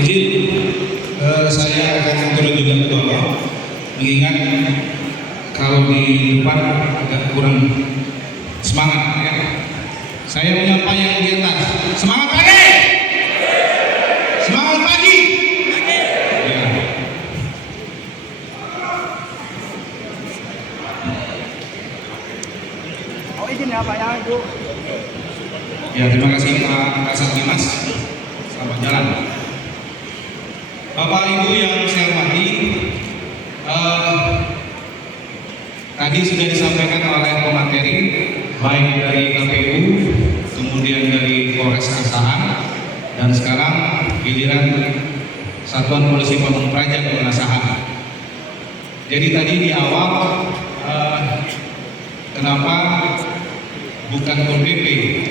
izin saya akan turun juga ke bawah, mengingat kalau di depan agak kurang semangat ya. Saya menyapa yang di atas, semangat pagi, semangat pagi. Ya. Oh izin ya Pak ya Ibu. Ya, terima kasih Pak Kasat Dimas. Selamat jalan. Bapak Ibu yang saya hormati, tadi sudah disampaikan oleh pemateri baik dari KPU, kemudian dari Polres Asahan, dan sekarang giliran Satuan Polisi Pamung Praja Komnas HAM. Jadi tadi di awal kenapa bukan Pol PP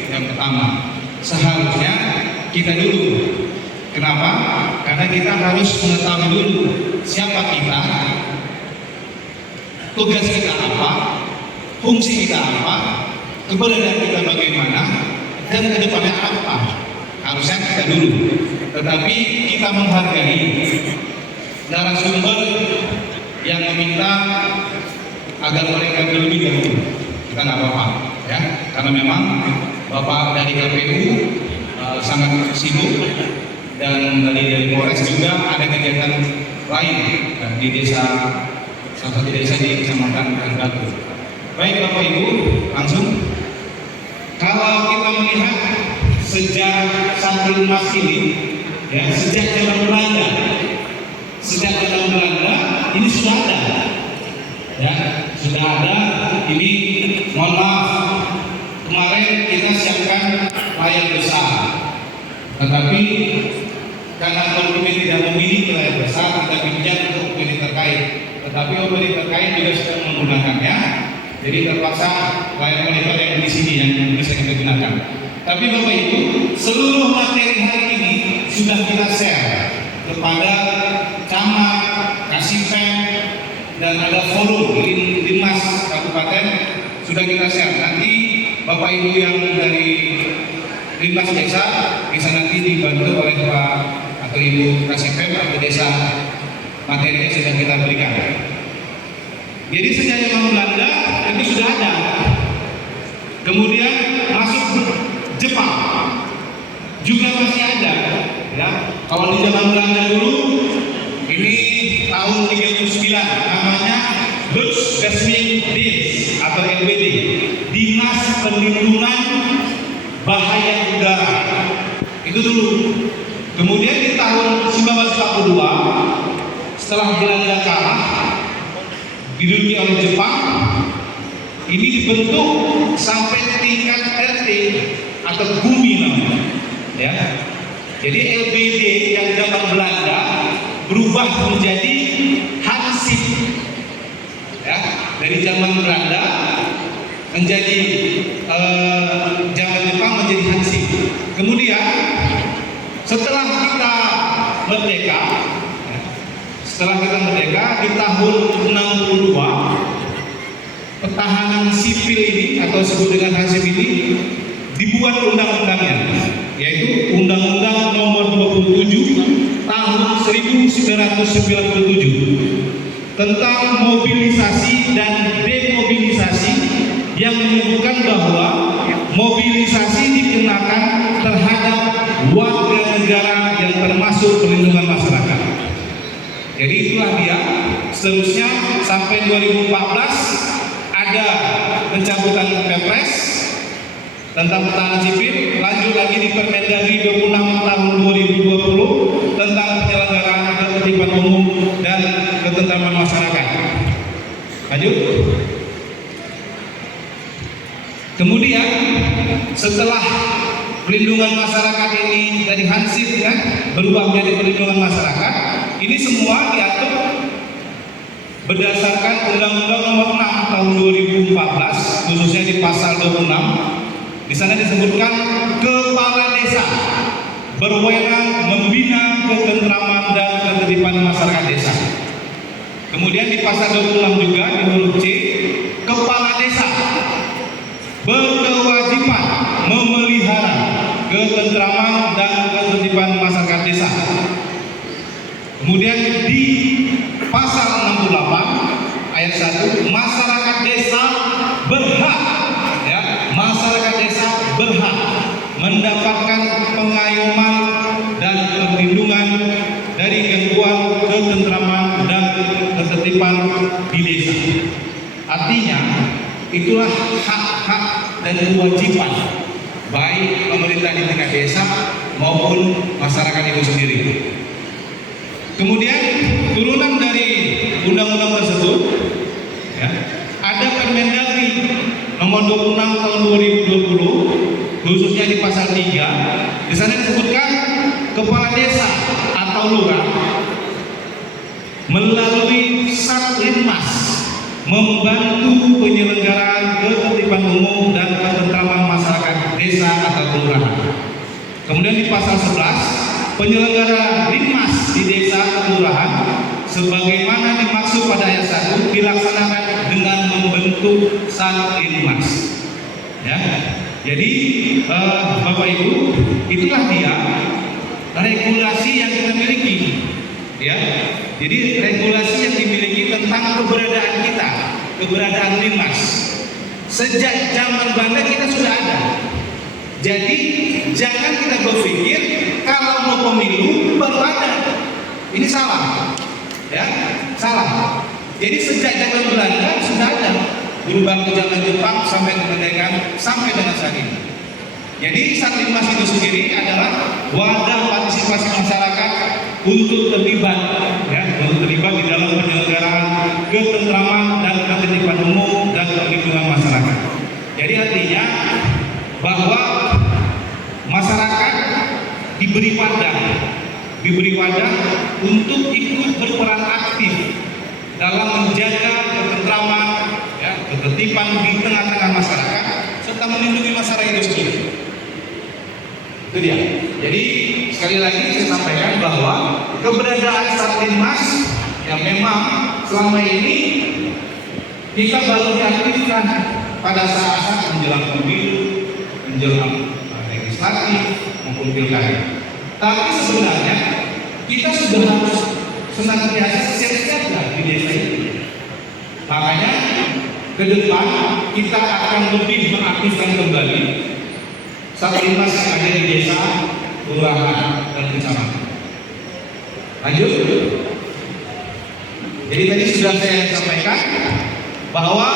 yang pertama? Seharusnya kita dulu. Kenapa? Karena kita harus mengetahui dulu siapa kita, tugas kita apa, fungsi kita apa, keberadaan kita bagaimana, dan kedepannya apa. Harusnya kita dulu. Tetapi kita menghargai narasumber yang meminta agar mereka lebih dahulu. Kita nggak apa-apa, ya. Karena memang Bapak dari KPU sangat sibuk, dan dari Polres juga ada kegiatan lain di desa, salah satu desa di Kecamatan Batu. Baik Bapak Ibu, langsung kalau kita melihat sejak Santri Mas ini, ya sejak zaman Belanda ini sudah ada, ya sudah ada. Ini mohon maaf, kemarin kita siapkan layar besar, tetapi karena Polri tidak memiliki layar besar, kita pinjam untuk opini terkait. Tetapi opini terkait juga sudah menggunakannya, jadi terpaksa layar monitor yang di sini yang bisa kita gunakan. Tapi Bapak Ibu, seluruh materi hari ini sudah kita share kepada camat, kasipem, dan ada forum Linmas Kabupaten sudah kita share. Nanti Bapak Ibu yang dari Linmas Desa bisa nanti dibantu oleh Pak atau Ibu Kasipem atau desa, materi yang sudah kita berikan. Jadi sejak zaman Belanda itu sudah ada. Kemudian masuk Jepang juga masih ada. Ya, kalau di zaman Belanda dulu ini tahun 39 namanya Luchtverschmutzungsdienst atau LBD, Dinas Perlindungan Bahaya Udara. Itu dulu. Kemudian di tahun 1942 setelah Belanda kalah diduduki oleh Jepang, ini dibentuk sampai tingkat RT atau bumi namanya, ya. Jadi LBD yang zaman Belanda berubah menjadi Hansip, ya. Dari zaman Belanda menjadi zaman Jepang menjadi Hansip. Kemudian setelah kita merdeka, di tahun 62 pertahanan sipil ini atau disebut dengan Hansip ini dibuat undang-undangnya, yaitu Undang-Undang Nomor 27 Tahun 1997 tentang mobilisasi dan demobilisasi, yang menyebutkan bahwa mobilisasi dikenakan terhadap warga negara yang termasuk perlindungan masyarakat. Jadi itulah dia. Seterusnya sampai 2014 ada pencabutan Perpres tentang pertahanan sipil, lanjut lagi di Permendagri 26 tahun 2020 tentang penyelenggaraan ketertiban umum dan ketentraman masyarakat. Lanjut. Kemudian setelah perlindungan masyarakat ini dari Hansip kan berubah menjadi perlindungan masyarakat, ini semua diatur berdasarkan Undang-Undang Nomor 6 tahun 2014, khususnya di pasal 26. Di sana disebutkan kepala desa berwenang membina ketentraman dan ketertiban masyarakat desa. Kemudian di pasal 26 juga di huruf C, kepala desa berkewajiban memelihara ketentraman dan ketertiban masyarakat desa. Kemudian di pasal 68 ayat 1, masyarakat desa berhak, ya, masyarakat desa berhak mendapatkan pengayoman dan perlindungan dari gangguan ketentraman dan ketertiban di desa. Artinya, itulah hak-hak dan kewajiban baik pemerintah di tingkat desa maupun masyarakat itu sendiri. Kemudian turunan dari undang-undang tersebut, ya, ada Permendagri nomor 26 tahun 2020, khususnya di pasal 3. Di sana disebutkan kepala desa atau lurah melalui Satlinmas membantu penyelenggaraan ketertiban umum dan ketentraman masyarakat desa atau kelurahan. Kemudian di pasal 11, penyelenggara Linmas di desa atau kelurahan sebagaimana dimaksud pada ayat 1 dilaksanakan dengan membentuk Satlinmas. Ya. Jadi Bapak Ibu, itulah dia regulasi yang kita miliki. Ya. Jadi regulasi yang dimiliki tentang keberadaan kita, keberadaan Linmas. Sejak zaman Belanda kita sudah ada. Jadi jangan kita berpikir kalau mau pemilu baru ada. Ini salah. Ya, salah. Jadi sejak zaman Belanda sudah ada. Berubah ke zaman Jepang sampai kemerdekaan sampai dengan saat ini. Jadi Satlinmas itu sendiri adalah wadah partisipasi masyarakat untuk terlibat, ya, untuk terlibat di dalam penyelenggaraan ketentraman dan ketertiban umum dan perlindungan masyarakat. Jadi artinya bahwa masyarakat diberi wadah untuk ikut berperan aktif dalam menjaga ketentraman, ya, ketertiban di tengah-tengah masyarakat serta melindungi masyarakat itu sendiri. Itu dia. Jadi sekali lagi saya sampaikan bahwa keberadaan Satlinmas yang memang selama ini kita baru diaktifkan pada saat menjelang pemilu, menjelang legislatif maupun pilkada. Tapi sebenarnya kita sudah harus senantiasa siap-siap di desa ini. Makanya ke depan kita akan lebih mengaktifkan kembali Satlinmas yang ada di desa, kelurahan, dan kecamatan. Lanjut. Jadi tadi sudah saya sampaikan bahwa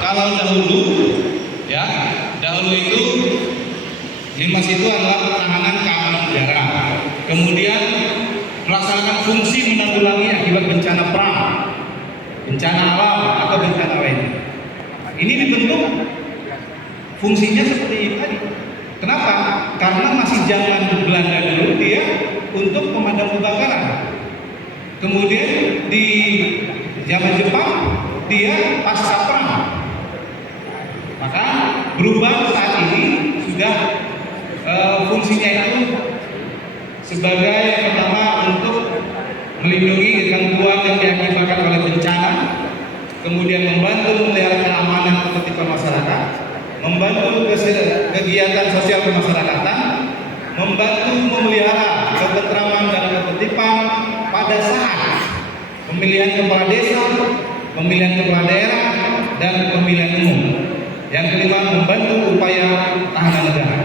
kalau dahulu, ya, dahulu itu Linmas itu adalah pertahanan keamanan negara. Kemudian melaksanakan fungsi menanggulangi akibat bencana perang, bencana alam atau bencana lain. Ini dibentuk fungsinya seperti ini tadi. Kenapa? Karena masih zaman Belanda dulu dia untuk pemadam kebakaran. Kemudian di zaman Jepang dia pasca perang. Maka berubah saat ini sudah fungsinya itu sebagai pertama untuk melindungi gangguan yang diakibatkan oleh bencana, kemudian membantu memelihara keamanan ketertiban masyarakat, membantu kegiatan sosial kemasyarakatan, membantu memelihara ketentraman dan ketertiban pada saat pemilihan kepala desa, pemilihan kepala daerah, dan pemilihan umum. Yang kelima, membantu upaya tahanan negara.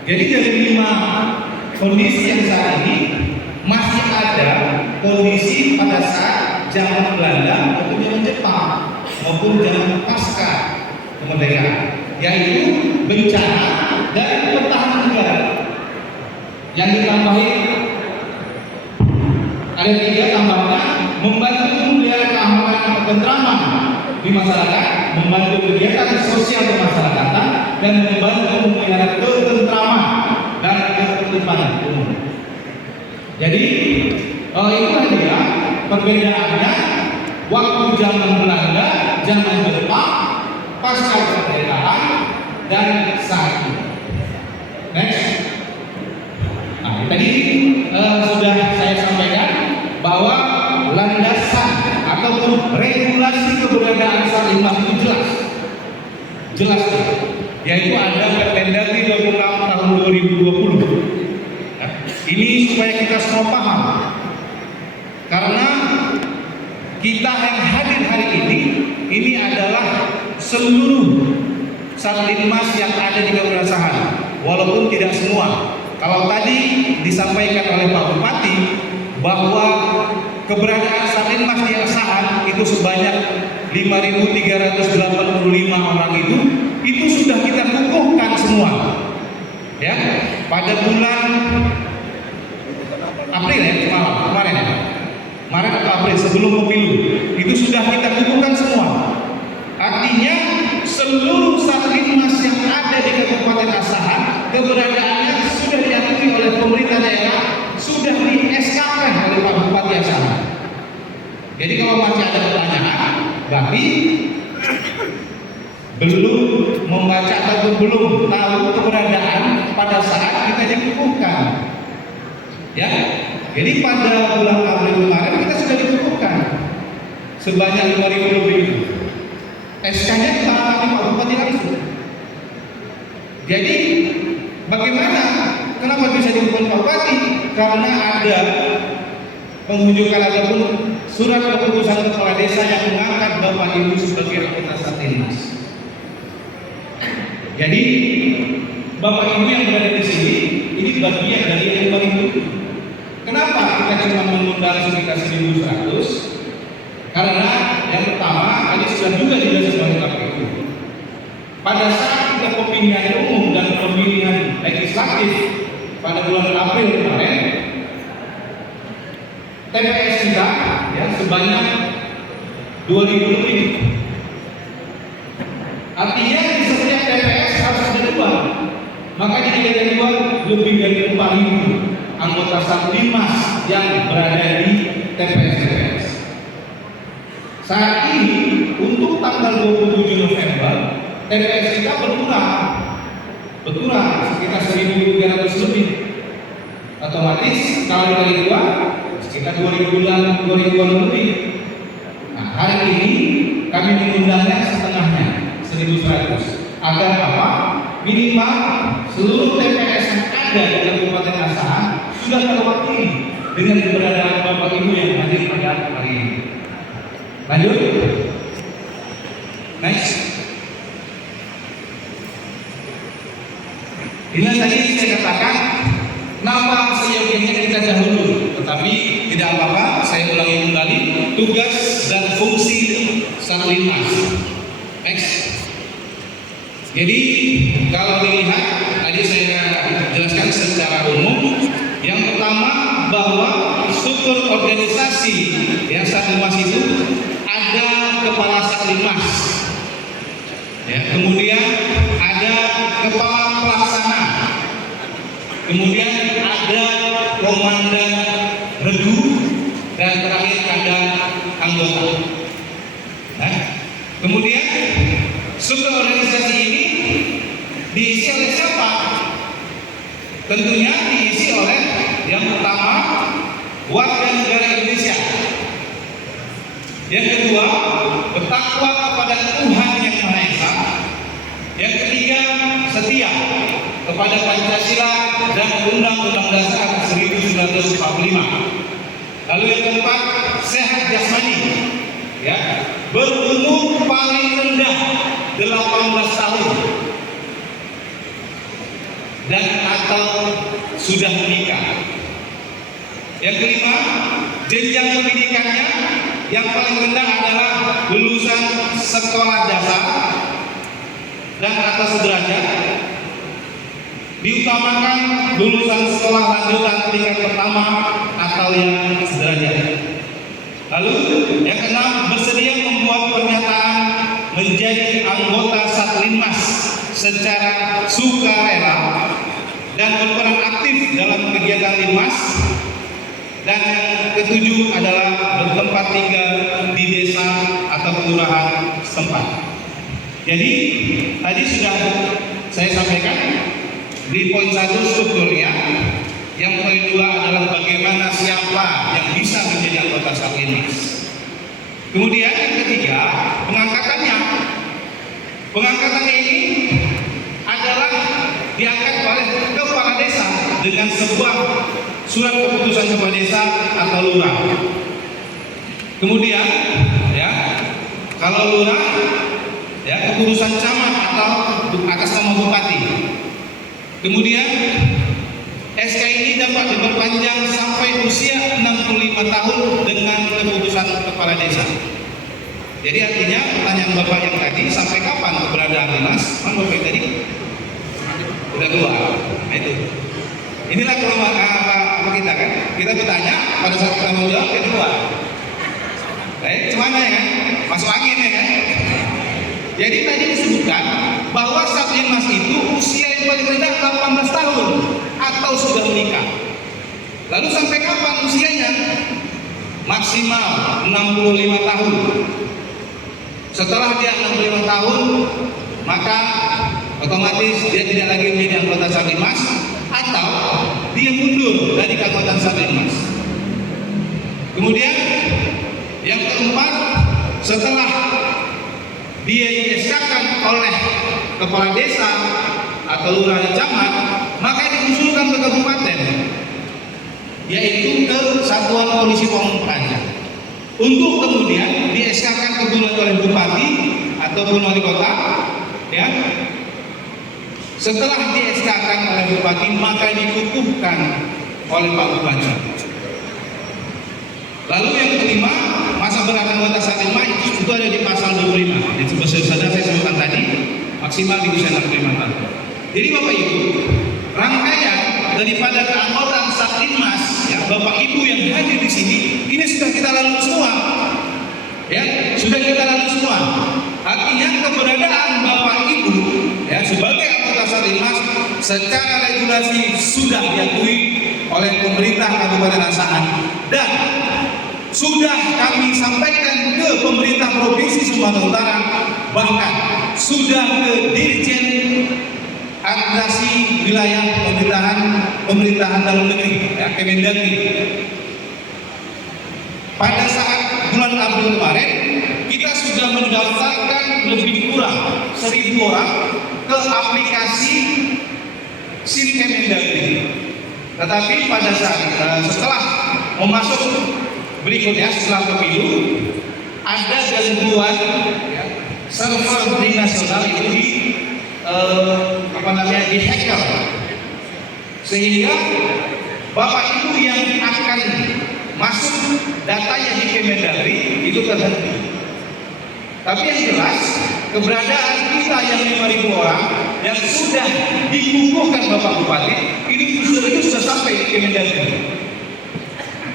Jadi dari 5 kondisi yang saat ini masih ada kondisi pada saat zaman Belanda maupun zaman Jepang maupun zaman pasca kemerdekaan, yaitu bencana dan pertahanan negara. Yang ditambahi ada 3 tambahan: membantu memelihara keamanan dan ketentraman di masyarakat, membantu kegiatan sosial kemasyarakatan, dan membantu memelihara ketentraman dan ketertiban umum. Jadi itulah dia perbedaannya waktu zaman Belanda, zaman Jepang, pasca kemerdekaan, dan saat ini. Next. Nah, tadi sudah saya sampaikan bahwa landasan ataupun regulasi keberadaan Satlinmas itu jelas, yaitu ada Permendagri 26 tahun 2020. Ini supaya kita semua paham. kita yang hadir hari ini adalah seluruh Satlinmas yang ada di Kabupaten Asahan, walaupun tidak semua. Kalau tadi disampaikan oleh Pak Bupati bahwa keberadaan Satlinmas di Asahan itu sebanyak 5.385 orang itu sudah kita kukuhkan semua. Ya, pada bulan April ya, kemarin ya. Maret atau April sebelum pemilu itu sudah kita kukuhkan semua. Artinya seluruh Satlinmas yang ada di Kabupaten Asahan keberadaannya sudah diakui oleh pemerintah daerah, sudah di-SK-kan oleh Pak Bupati Asahan. Jadi kalau masih ada pertanyaan, berarti belum membaca atau belum tahu keberadaan pada saat kita dikukuhkan. Ya, jadi pada bulan April kemarin kita sudah dikukuhkan sebanyak 5.000 lebih. SK-nya ditangani Pak Bupati langsung. Jadi bagaimana? Kenapa bisa dikukuhkan Pak Bupati? Karena ada pengunjukan ataupun surat keputusan kepala desa yang mengangkat Bapak Ibu sebagai anggota Satlinmas. Jadi Bapak Ibu yang berada di sini ini bagian dari yang 5.000. Kenapa kita cuma mengundang sekitar 1.100? Karena yang pertama tadi sudah juga dijelaskan oleh KPU. Pada saat kita pemilihan umum dan pemilihan legislatif pada bulan April kemarin, TPS kita ya sebanyak 2.000 lebih. Artinya di setiap TPS harus ada 2. Maka jadi ada 2 lebih dari 4.000 anggota Satlinmas yang berada di TPS. Saat ini untuk tanggal 27 November TPS kita berkurang sekitar 1.300 lebih. Otomatis kalau dikali 2 sekitar 2.000 lebih. Nah, hari ini kami mengundangnya setengahnya 1.100 agar apa? Minimal seluruh TPS yang ada di Kabupaten Asahan sudah terwakili dengan keberadaan Bapak Ibu yang hadir pada hari ini. Lanjut. Next. Ini tadi saya katakan nama seyogianya kita dahulu, tetapi tidak apa-apa, saya ulangi kembali tugas dan fungsi Satlinmas. Next. Jadi kalau dilihat tadi saya jelaskan secara umum, yang pertama bahwa struktur organisasi yang Satlinmas itu ada kepala Satlinmas, ya, kemudian ada kepala pelaksana, kemudian ada komandan regu, dan terakhir ada anggota. Nah, kemudian struktur organisasi ini diisi oleh siapa? Tentunya diisi oleh yang pertama warga negara Indonesia, yang kedua bertakwa kepada Tuhan Yang Maha Esa, yang ketiga setia kepada Pancasila dan Undang-Undang Dasar 1945. Lalu yang keempat sehat jasmani, ya, berumur paling rendah 18 tahun dan atau sudah menikah. Yang kelima, jenjang pendidikannya yang paling rendah adalah lulusan sekolah dasar dan atau sederajat. Diutamakan lulusan sekolah lanjutan tingkat pertama atau yang sederajat. Lalu yang keenam, bersedia membuat pernyataan menjadi anggota Satlinmas secara sukarela dan berperan aktif dalam kegiatan Linmas. Dan yang ketujuh adalah bertempat tinggal di desa atau kelurahan setempat. Jadi tadi sudah saya sampaikan di poin 1 strukturnya. Yang poin 2 adalah bagaimana siapa yang bisa menjadi anggota Satlinmas. Kemudian yang ketiga, pengangkatannya. Pengangkatannya ini adalah diangkat oleh kepala desa dengan sebuah surat keputusan kepala desa atau lurah. Kemudian ya, kalau lurah ya keputusan camat atau atas nama bupati. Kemudian SK ini dapat diperpanjang sampai usia 65 tahun dengan keputusan kepala desa. Jadi artinya pertanyaan Bapak yang tadi, sampai kapan keberadaan dinas? Kan Bapak tadi udah keluar. Nah itu. Inilah apa kita kan? Kita bertanya pada saat kita mau jawab kita keluar. Gimana ya kan? Masuk angin ya kan? Jadi tadi disebutkan bahwa Satlinmas itu usia yang paling rendah 18 tahun atau sudah menikah. Lalu sampai kapan usianya? Maksimal 65 tahun. Setelah dia 65 tahun, maka otomatis dia tidak lagi menjadi anggota Satlinmas atau dia mundur dari keanggotaan Satlinmas. Kemudian yang keempat, setelah dia di-SK-kan oleh kepala desa atau lurah dan camat, maka diusulkan ke kabupaten, yaitu ke Satuan Polisi Pamung Praja, untuk kemudian di-SK-kan kebetulan oleh bupati ataupun wali kota. Ya, setelah di-SK-kan oleh bupati, maka dikukuhkan oleh Pak Bupati. Lalu yang kelima, masa berlaku anggota Satlinmas itu ada di pasal 25. Itu saja saya sebutkan tadi, maksimal di usia 65 tahun. Jadi Bapak Ibu, rangkaian daripada keanggotaan Satlinmas, ya Bapak Ibu yang hadir di sini, ini sudah kita lalui semua. Ya, sudah kita lalui semua. Artinya keberadaan Bapak Ibu ya sebagai anggota Satlinmas secara regulasi sudah diakui oleh pemerintah Kabupaten Asahan dan sudah kami sampaikan ke pemerintah Provinsi Sumatera Utara, bahkan sudah ke Dirjen Administrasi Wilayah Pemerintahan Dalam Negeri, ya, Kemendagri. Pada saat bulan April kemarin, kita sudah mendaftarkan lebih kurang 1.000 orang ke aplikasi SIM Kemendagri. Tetapi pada saat setelah memasuk berikutnya setelah pemilu ada gangguan ya, server di nasional itu di-hacker, sehingga Bapak Ibu yang akan masuk datanya di Kemendagri itu terhenti. Tapi yang jelas keberadaan kita yang 5.000 orang yang sudah dikukuhkan Bapak Bupati itu sudah sampai di Kemendagri.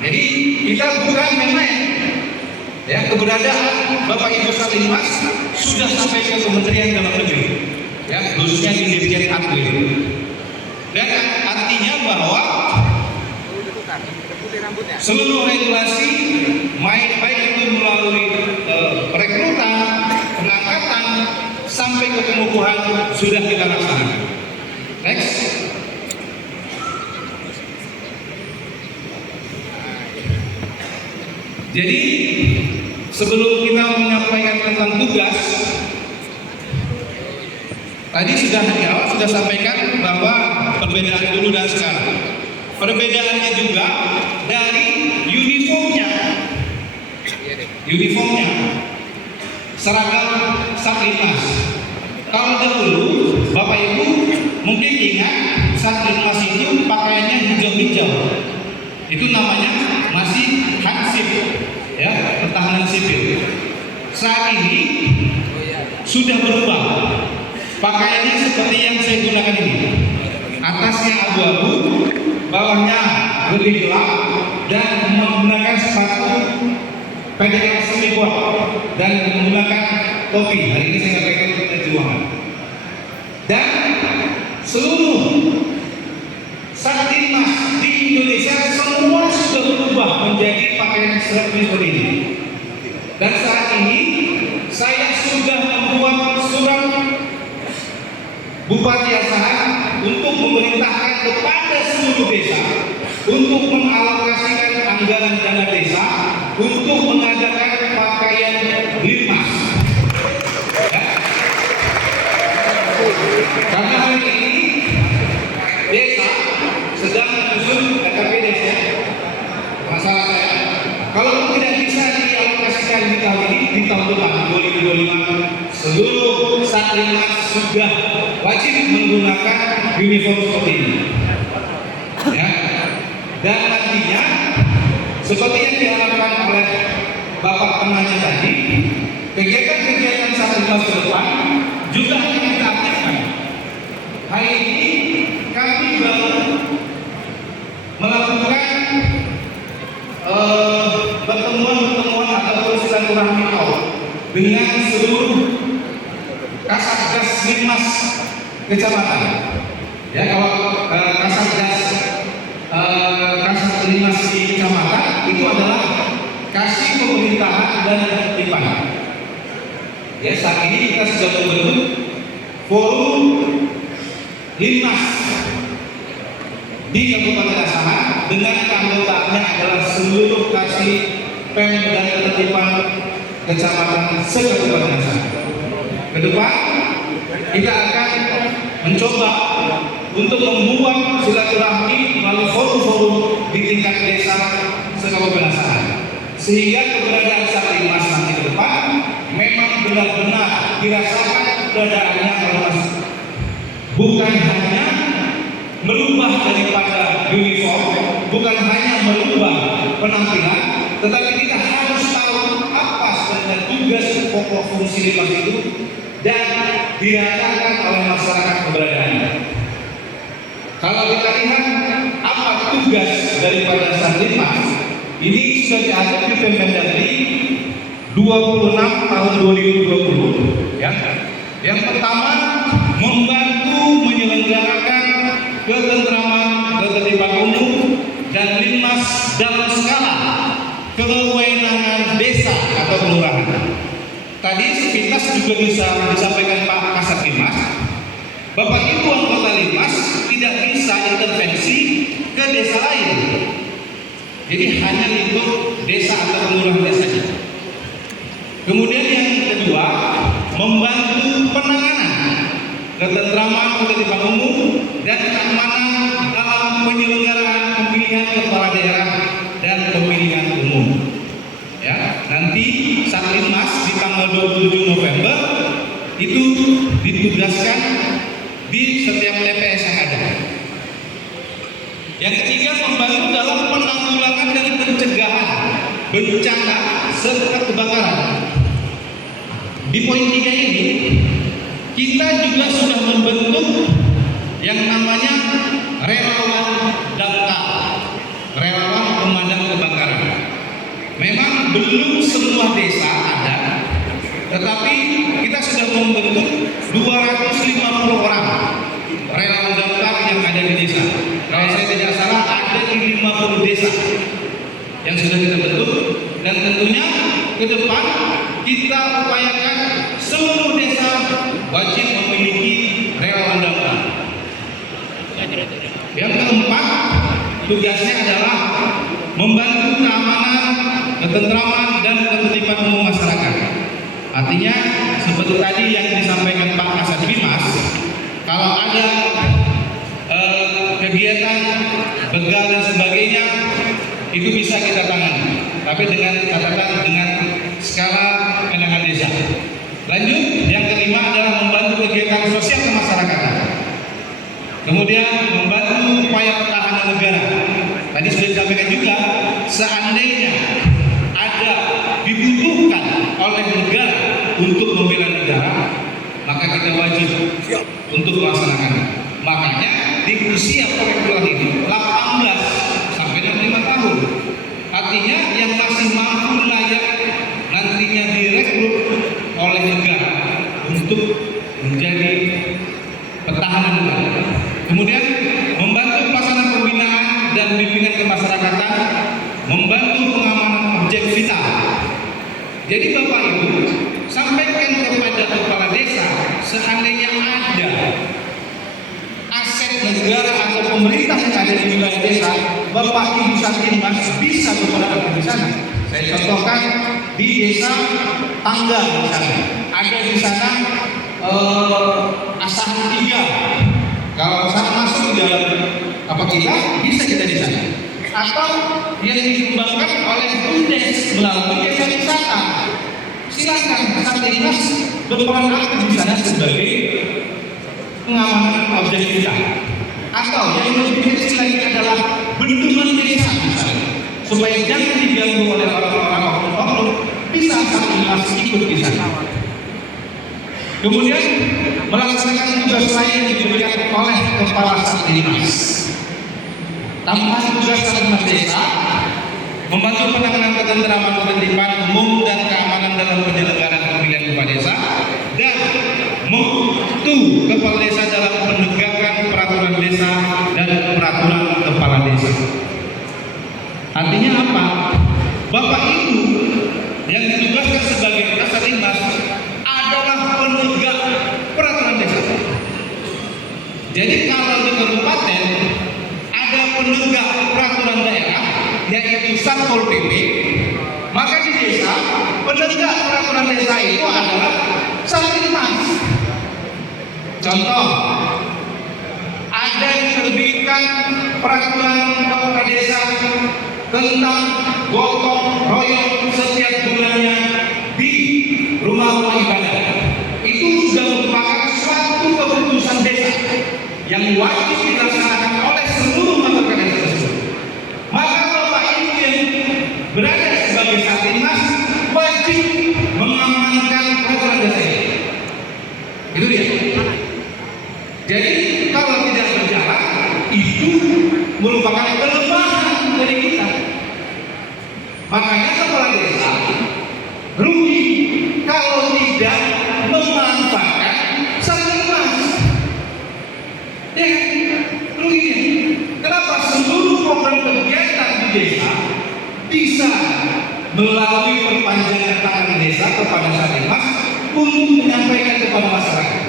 Jadi kita bukan main-main. Ya, keberadaan Bapak Ibu Satlinmas sudah sampai ke Kementerian Dalam Negeri. Ya, khususnya di Dirjen Admin. Dan artinya bahwa seluruh regulasi baik itu melalui rekrutan, pengangkatan sampai ke pengukuhan sudah kita laksanakan. Next. Jadi sebelum kita menyampaikan tentang tugas, tadi sudah di awal sudah sampaikan bahwa perbedaan dulu dan sekarang. Perbedaannya juga dari uniformnya, seragam Satlinmas. Kalau dahulu Bapak Ibu mungkin ingat Satlinmas itu pakaiannya hijau-hijau. Itu namanya masih hansip, ya, pertahanan sipil. Saat ini sudah berubah. Pakaiannya seperti yang saya gunakan ini. Atasnya abu-abu, bawahnya lebih gelap dan menggunakan sepatu PDL semibot dan menggunakan topi. Hari ini saya pakai topi jualan. Dan seluruh Satlinmas di Indonesia semua sudah berubah menjadi pakaian seperti ini. Dan saat ini saya sudah membuat surat Bupati Asahan untuk memerintahkan kepada seluruh desa untuk mengalokasikan anggaran dana desa untuk mengadakan pakaian Litmas. Ya. Karena hari ini desa sedang menyusun KKP desa. Masalah saya, kalau tidak bisa dialokasikan di tahun depan 2025 seluruh Satlimas sudah wajib menggunakan uniform seperti ini. Ya. Dan nantinya seperti yang diharapkan oleh Bapak penanya tadi, kegiatan-kegiatan Satlimas ke depan juga akan kita aktifkan. Hari ini kami baru melakukan pertemuan atau silaturahmi dengan seluruh Kasatgas Linmas kecamatan. Ya, kalau Kasatgas Linmas di kecamatan itu adalah kasih pemerintahan dan ketertiban. Ya, saat ini kita sudah membentuk forum Linmas di Kabupaten Asahan dengan anggotanya adalah seluruh kasih Pem dan ketertiban kecamatan se-Kabupaten Asahan. Ke depan kita akan mencoba untuk membuat silaturahmi melalui forum-forum di tingkat desa se-Kabupaten Asahan, sehingga keberadaan Satlimas nanti ke depan memang benar-benar dirasakan keberadaannya oleh masyarakat. Bukan hanya merubah daripada uniform, bukan hanya merubah penampilan, tetapi kita harus tahu apa sebenarnya tugas pokok fungsi Linmas itu dan dirasakan oleh masyarakat keberadaannya. Kalau kita lihat apa tugas daripada Satlimas, ini sudah diatur di Permendagri 26 tahun 2020. Ya. Yang pertama, membantu menyelenggarakan ketentraman, ketertiban umum dan Linmas dalam skala kewenangan desa atau kelurahan. Tadi sepintas juga bisa disampaikan Pak Kasat Linmas, Bapak Ibu anggota Linmas tidak bisa intervensi ke desa lain. Jadi hanya lingkup desa atau kelurahan saja. Kemudian yang kedua, membantu penanganan ketentraman, ketertiban umum dan keamanan dalam penyelenggaraan pemilihan kepala daerah dan pemilihan umum. Ya, nanti Satlimas di tanggal 27 November itu ditugaskan di setiap TPS yang ada. Yang ketiga, membantu dalam penanggulangan dan pencegahan bencana serta kebakaran. Di poin 3 ini kita juga sudah membentuk yang namanya relawan damkar, relawan pemadam kebakaran. Memang belum semua desa ada, tetapi kita sudah membentuk 250 orang relawan damkar yang ada di desa. Kalau saya tidak salah ada di 50 desa yang sudah kita bentuk, dan tentunya ke depan kita upayakan seluruh desa wajib memiliki relawan damkar. Yang keempat, tugasnya adalah membantu keamanan, ketentraman dan ketertiban umum masyarakat. Artinya seperti tadi yang disampaikan Pak Kasat Linmas, kalau ada kegiatan begal dan sebagainya itu bisa kita tangani, tapi dengan katakan dengan skala penanganan desa. Lanjut, yang kelima adalah membantu kegiatan sosial kemasyarakatan. Kemudian membantu upaya pertahanan negara. Tadi sudah disampaikan juga, seandainya ada dibutuhkan oleh negara untuk membela negara, maka kita wajib untuk melaksanakannya. Makanya di usia kurikuler ini 18 sampai 65 tahun. Artinya yang masih mampu layak nantinya direkrut oleh negara untuk menjadi pertahanan negara. Kemudian membantu pelaksanaan pembinaan dan bimbingan kemasyarakatan, membantu pengamanan objek vital. Jadi Bapak Ibu, sampaikan kepada kepala desa, seandainya ada aset negara atau pemerintah yang ada di wilayah desa, Bapak Ibu Satlimas bisa beberapa di sana. Saya contohkan di desa Tangga misalnya, ada di sana Asahan 3. Kalau sana masuk di dalam apa kita bisa kita di sana. Atau yang dikembangkan oleh BUMDes melalui desa wisata. silakan Satgas berperan aktif di sana sebagai pengamanan objek vital. Atau yang lebih kecil lagi adalah bendungan desa misalnya, supaya jangan diganggu oleh orang-orang oknum, bisa Satgas ikut di sana. Kemudian melaksanakan tugas lain yang diberikan oleh kepala Satgas. Tambahan tugas Satgas Desa membantu penanganan ketentraman ketertiban umum dan keamanan dalam penyelenggaraan pemilihan kepala desa dan membantu kepala desa dalam penegakan peraturan desa dan peraturan kepala desa. Artinya apa? Bapak Ibu yang ditugaskan sebagai Kasatgas adalah penegak peraturan desa. Jadi kalau di kabupaten ada penegak peraturan daerah, yaitu Satpol PP, maka di desa penegak peraturan desa itu adalah Satgas. Contoh, ada yang menerbitkan peraturan kepala desa tentang gotong royong setiap bulannya di rumah-rumah ibadah. Itu sudah merupakan suatu keputusan desa yang wajib dilaksanakan oleh seluruh anggota desa tersebut. Maka Bapak Ibu yang berada sebagai Satgas wajib mengamankan peraturan desa ini. Itu dia. Jadi kalau tidak berjalan, itu merupakan kelemahan dari kita. Makanya kepala desa rugi kalau tidak memanfaatkan Satgas. Ya, rugi. Kenapa? Seluruh program kegiatan di desa bisa melalui perpanjangan tangan desa kepada Satgas untuk menyampaikan kepada masyarakat.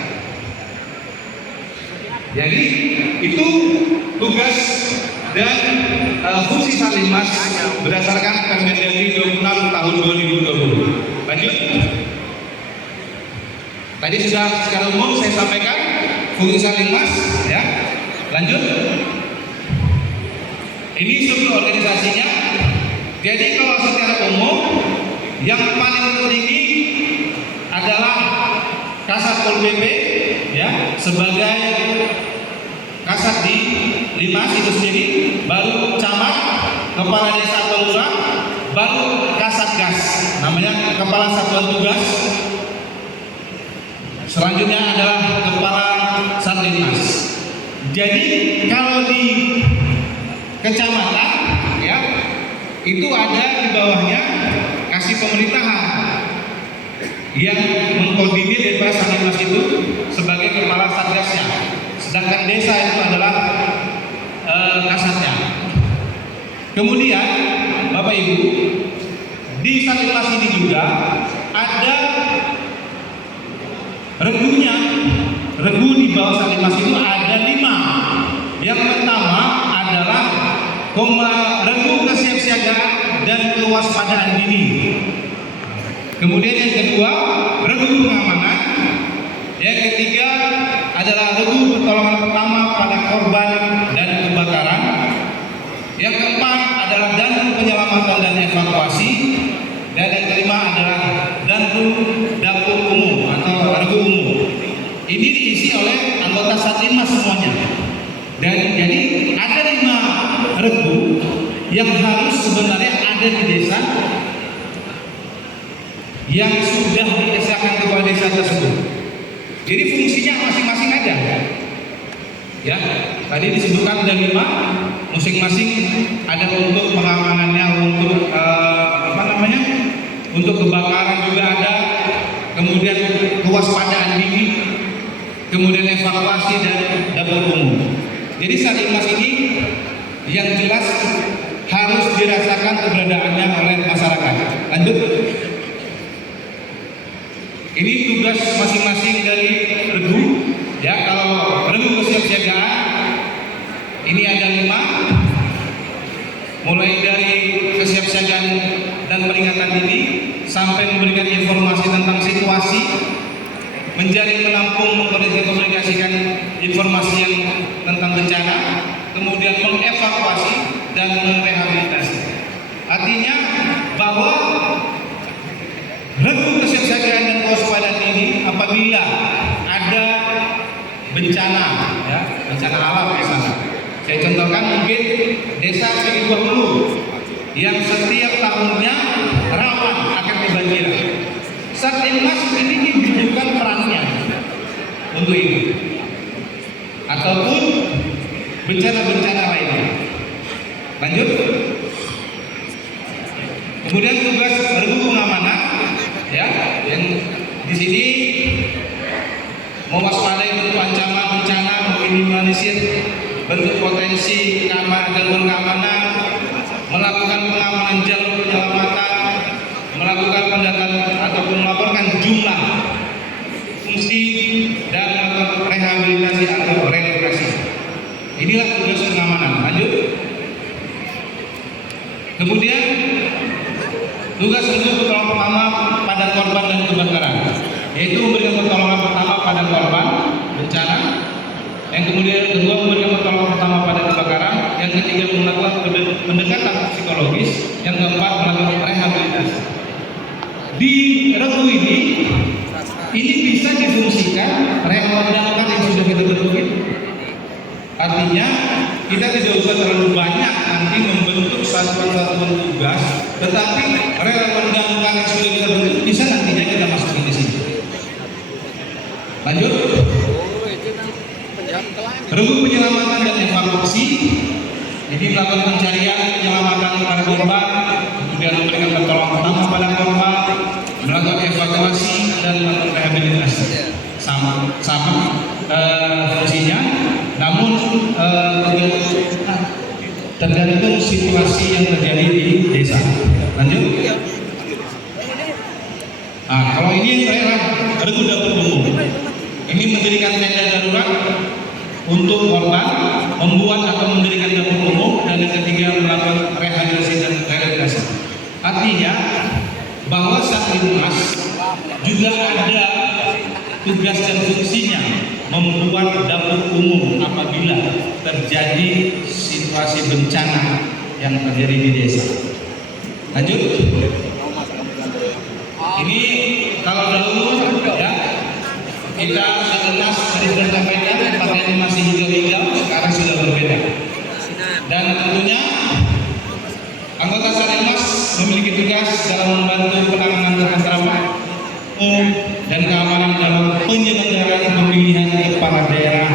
Jadi itu tugas dan fungsi Satgas berdasarkan Permendagri 26 tahun 2020. Lanjut. Tadi sudah secara umum saya sampaikan fungsi Satgas, ya. Lanjut. Ini struktur organisasinya. Jadi kalau secara umum yang paling tertinggi adalah Kasatpol PP, ya, sebagai kasat di Limas itu sendiri, baru camat, kepala desa atau lurah, baru Kasatgas, namanya kepala satuan tugas. Selanjutnya adalah kepala Satgas. Jadi kalau di kecamatan, ya, itu ada di bawahnya kasih pemerintahan yang mengkoordinir daripada Satgas itu sebagai kepala Satgasnya. Sedangkan desa itu adalah kasatnya. Kemudian Bapak Ibu, di Satgas ini juga ada regunya. Regu di bawah Satgas itu ada 5. Yang pertama adalah regu kesiapsiagaan dan kewaspadaan dini. Kemudian yang kedua, regu pengamanan. Yang ketiga adalah regu pertolongan pertama pada korban dan kebakaran. Yang keempat adalah dandu penyelamatan dan evakuasi. Dan yang kelima adalah dandu dapur umum atau regu umum. Ini diisi oleh anggota Satgas semuanya. Dan jadi ada 5 regu yang harus sebenarnya ada di desa yang sudah diesakan kepada desa tersebut. Jadi fungsinya masing-masing ada. Ya, tadi disebutkan ada 5, masing-masing ada untuk pengamanannya, untuk untuk kebakaran juga ada, kemudian kewaspadaan dini, kemudian evakuasi dan dapur umum. Jadi Satgas ini yang jelas harus dirasakan keberadaannya oleh masyarakat. Lanjut. Ini tugas masing-masing dari regu. Ya, kalau regu kesiapsiagaan ini ada 5, mulai dari kesiapsiagaan dan peringatan dini sampai memberikan informasi tentang situasi, menjaring, menampung, mengkomunikasikan informasi yang tentang bencana, kemudian mengevakuasi dan merehabilitasi. Artinya bahwa regu kesiapsiagaan bencana, ya, bencana alam misalnya. Saya contohkan mungkin desa Cibubur Hulu yang setiap tahunnya rawan akan kebanjiran. Satgas ini dibutuhkan perannya untuk itu, ataupun bencana-bencana lainnya. Lanjut. Kemudian tugas regu pengamanan, ya, yang di sini mewaspadai bentuk ancaman bencana, meminimalisir bentuk potensi gangguan keamanan, melakukan pengamanan jalur penyelamatan, melakukan pendataan ataupun melaporkan jumlah fungsi dan melakukan rehabilitasi atau relokasi. Inilah tugas pengamanan. Lanjut. Kemudian tugas untuk pertolongan pertama pada korban dan kebakaran, yaitu memberikan pertolongan pertama pada korban bencana, yang kemudian kedua memberikan pertolongan pertama pada kebakaran, yang ketiga melakukan pendekatan psikologis, yang keempat melakukan rehabilitasi. Di regu ini bisa difungsikan relawan damkar yang sudah kita bentuk. Artinya kita tidak usah terlalu banyak nanti membentuk satuan-satuan tugas, tetapi relawan damkar yang sudah kita bentuk bisa nantinya kita masukin di sini. Lanjut. Regu penyelamatan dan evakuasi, jadi melakukan pencarian penyelamatan para korban, kemudian memberikan pertolongan pertama pada korban, melakukan evakuasi dan melakukan rehabilitasi. Sama fungsinya, namun tergantung situasi yang terjadi di desa. Lanjut. Nah, kalau ini daerah regu dapur umum, ini mendirikan tenda darurat untuk korban, membuat atau mendirikan dapur umum, dan yang ketiga melakukan rehabilitasi dan rehabilitasi. Artinya bahwa Satgas juga ada tugas dan fungsinya membuat dapur umum apabila terjadi situasi bencana yang terjadi di desa. Lanjut. Ini kalau dahulu, ya, kita Satgas tadi sudah sampaikan pakaiannya masih hijau-hijau, sekarang sudah berbeda. Dan tentunya anggota Satgas memiliki tugas dalam membantu penanganan ketentraman umum dan keamanan dalam penyelenggaraan pemilihan kepala daerah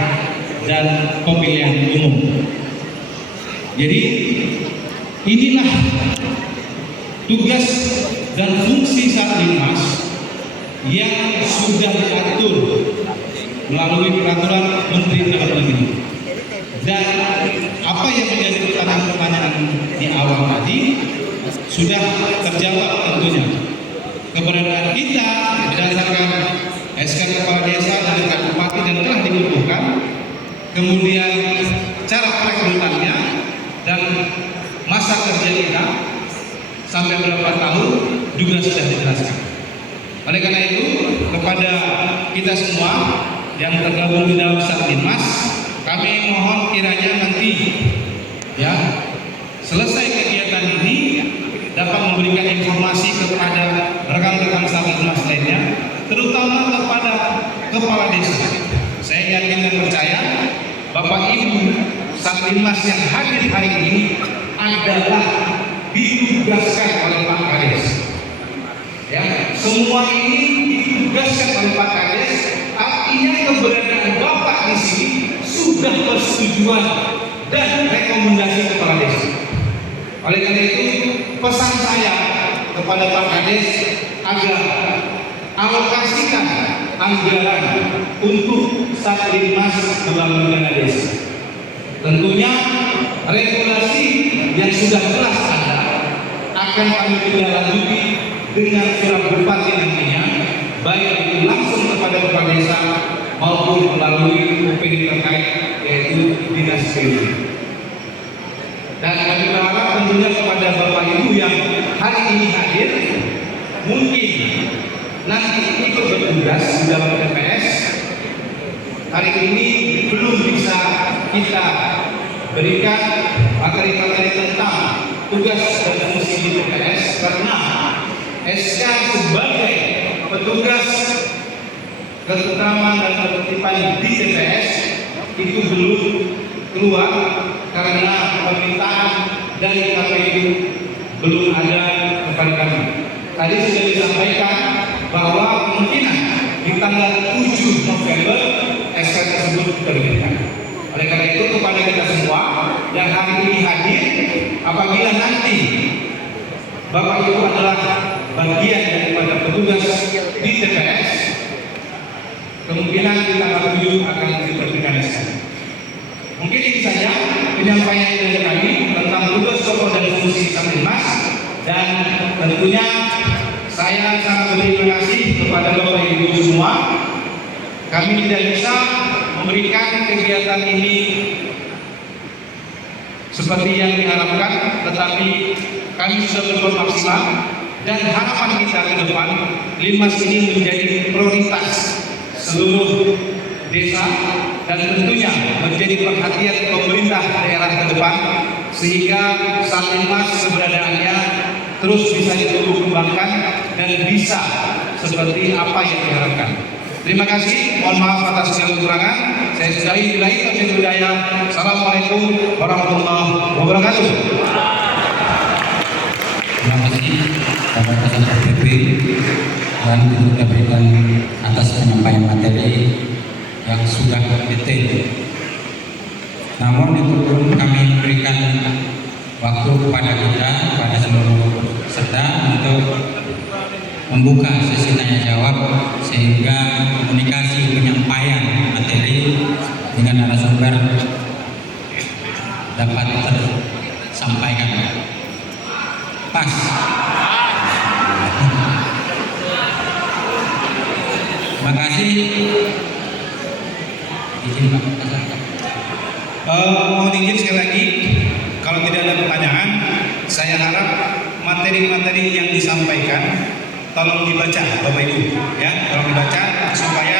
dan pemilihan umum. Jadi inilah tugas dan fungsi Satgas yang sudah diatur melalui peraturan Menteri Dalam Negeri. Dan apa yang menjadi pertanyaan di awal tadi sudah terjawab tentunya. Keberadaan kita berdasarkan SK Kepala Desa dari Bupati dan telah dikumpulkan, kemudian cara perekrutannya dan masa kerja kita sampai berapa tahun juga sudah dijelaskan. Oleh karena itu, kepada kita semua yang tergabung di dalam Satgas, kami mohon kiranya nanti, ya, selesai kegiatan ini dapat memberikan informasi kepada rekan-rekan Satgas lainnya, terutama kepada kepala desa. Saya yakin dan percaya Bapak Ibu Satgas yang hadir hari ini adalah ditugaskan oleh Pak Kades. Ya, semua ini ditugaskan oleh Pak Kades. Artinya keberadaan Bapak di sini sudah persetujuan dan rekomendasi kepala desa. Oleh karena itu, pesan saya kepada Pak Kades agar alokasikan anggaran untuk Satgas melalui dana desa. Tentunya regulasi yang sudah jelas ada akan kami tindak-lanjuti dengan surat bupati nantinya, baik itu langsung kepada kepala desa maupun melalui UPD terkait, yaitu dinas PU. Dan kami berharap tentunya kepada Bapak Ibu yang hari ini hadir, mungkin nanti ikut bertugas di dalam TPS. Hari ini belum bisa kita berikan materi-materi tentang tugas dan fungsi di TPS karena SK sebagai petugas ketentraman dan ketertiban di TPS itu belum keluar karena permintaan dari KPU belum ada kepada kami. Tadi sudah disampaikan bahwa kemungkinan di tanggal 7 November SK tersebut diterbitkan. Oleh karena itu kepada kita semua yang hari ini hadir, apabila nanti Bapak Ibu adalah bagian daripada petugas di TPS, kemungkinan di tanggal 7 akan diterbitkan SK. Mungkin ini saja penyampaian dari kami tentang tugas pokok dan fungsi Kamtibmas, dan tentunya saya sangat berterima kasih kepada Bapak Ibu semua. Kami tidak bisa memberikan kegiatan ini seperti yang diharapkan, tetapi kami sudah berbuat maksimal, dan harapan kita ke depan Linmas ini menjadi prioritas seluruh desa dan tentunya menjadi perhatian pemerintah daerah ke depan, sehingga Linmas keberadaannya terus bisa ditumbuh kembangkan dan bisa seperti apa yang diharapkan. Terima kasih, mohon maaf atas segala kekurangan. Saya sudahi billahi taufiq wal hidayah. Assalamualaikum warahmatullahi wabarakatuh. Terima kasih kepada Kasat PP dan juga berikan atas penyampaian materi yang sudah detail. Namun itu pun kami berikan waktu kepada kita, kepada seluruh peserta untuk membuka sesi tanya jawab sehingga komunikasi penyampaian materi dengan narasumber dapat tersampaikan. Pas. Terima kasih. Izin Pak Kasat. Mohon izin sekali lagi, kalau tidak ada pertanyaan, saya harap materi-materi yang disampaikan tolong dibaca Bapak Ibu, ya, tolong dibaca supaya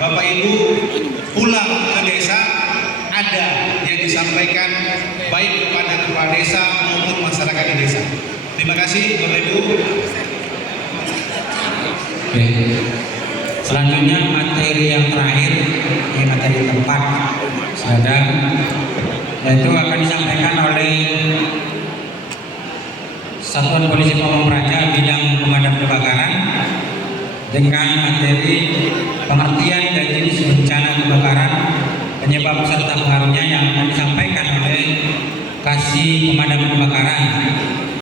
Bapak Ibu pulang ke desa ada yang disampaikan baik kepada kepala desa maupun masyarakat di desa. Terima kasih Bapak Ibu. Oke. Selanjutnya materi yang terakhir, ini materi keempat, yaitu akan disampaikan oleh Satuan Polisi Pamung Praja bidang pemadam kebakaran dengan materi pengertian dan jenis bencana kebakaran, penyebab serta pengaruhnya yang akan disampaikan oleh Kasih Pemadam Kebakaran